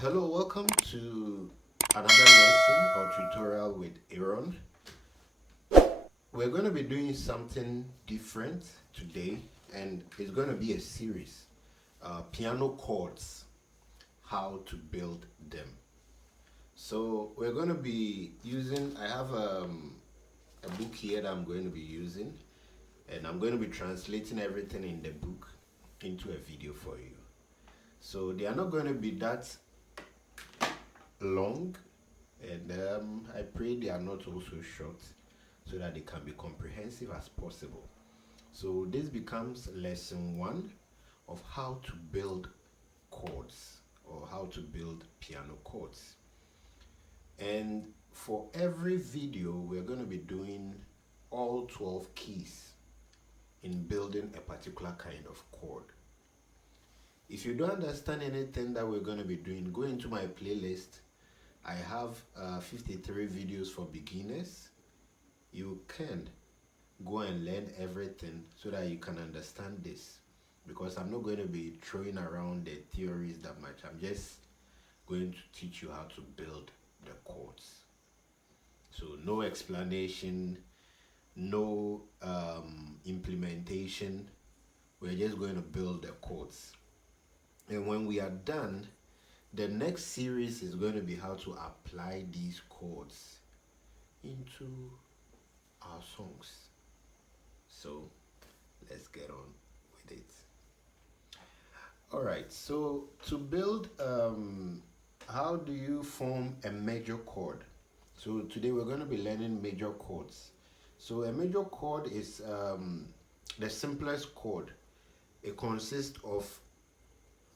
Hello, welcome to another lesson or tutorial with Aaron. We're going to be doing something different today, and it's going to be a series, piano chords, how to build them. So we're going to be using, I have a book here that I'm going to be using, and I'm going to be translating everything in the book into a video for you. So they are not going to be that long, and I pray they are not also short so that they can be comprehensive as possible. So this becomes lesson 1 of how to build chords or how to build piano chords. And for every video we're going to be doing all 12 keys in building a particular kind of chord. If you don't understand anything that we're going to be doing, go into my playlist. I have 53 videos for beginners. You can go and learn everything so that you can understand this, because I'm not going to be throwing around the theories that much. I'm just going to teach you how to build the chords. So no explanation, no implementation. We're just going to build the chords. And when we are done, the next series is going to be how to apply these chords into our songs. So let's get on with it. All right, so to build, how do you form a major chord? So today we're going to be learning major chords. So a major chord is the simplest chord. It consists of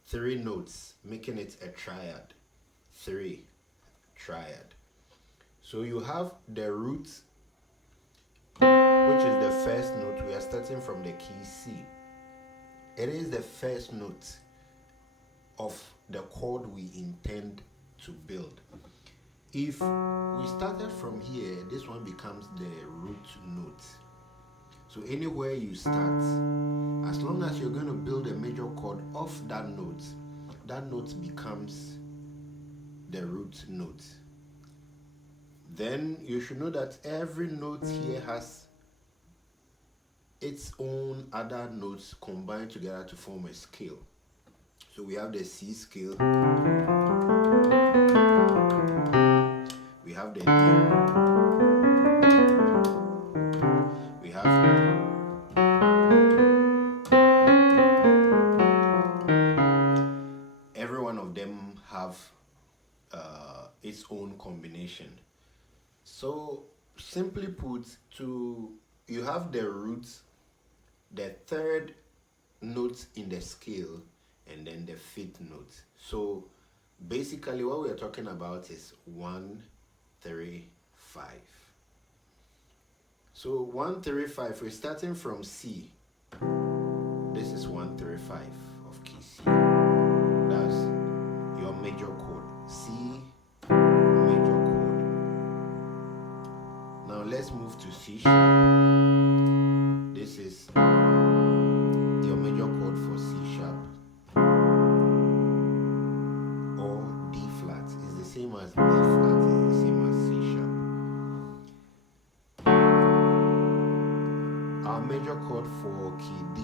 3 notes, making it a triad. 3 triad. So you have the root, which is the first note. We are starting from the key C. It is the first note of the chord we intend to build. If we started from here, this one becomes the root note. So anywhere you start, as long as you're going to build a major chord off that note becomes the root note. Then you should know that every note here has its own other notes combined together to form a scale. So we have the C scale, we have the D, we have every one of them have its own combination. So simply put, you have the root, the third note in the scale, and then the 5th note. So basically what we're talking about is 1, 3, 5. So 1, 3, 5, we're starting from C. This is 1, 3, 5 of key C. That's your major chord. C, major chord. Now let's move to C sharp. This is your major chord for C sharp. Or D flat. It's the same as D flat, it's the same as C sharp. Our major chord for key D.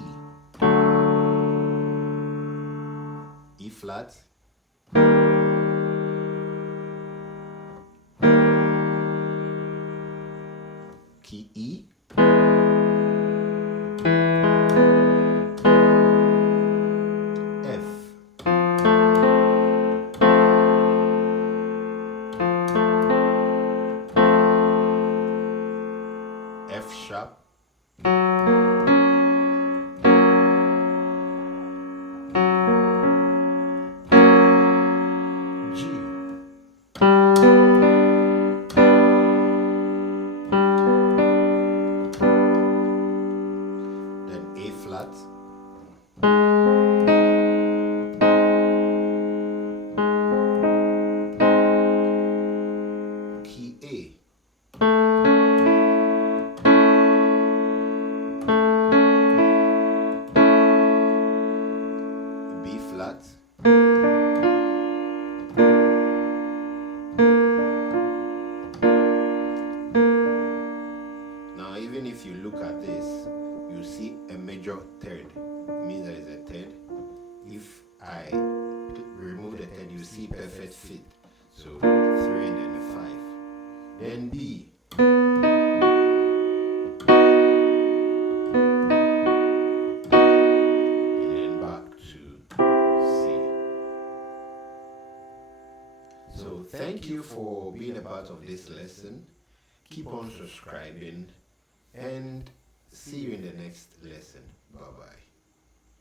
E flat, key E, F, F sharp, G, a major third. It means there is a third. If I remove the third, you see perfect fit. So 3 and then a 5. Then B. And then back to C. So thank you for being a part of this lesson. Keep on subscribing and see you in the next lesson. Bye bye.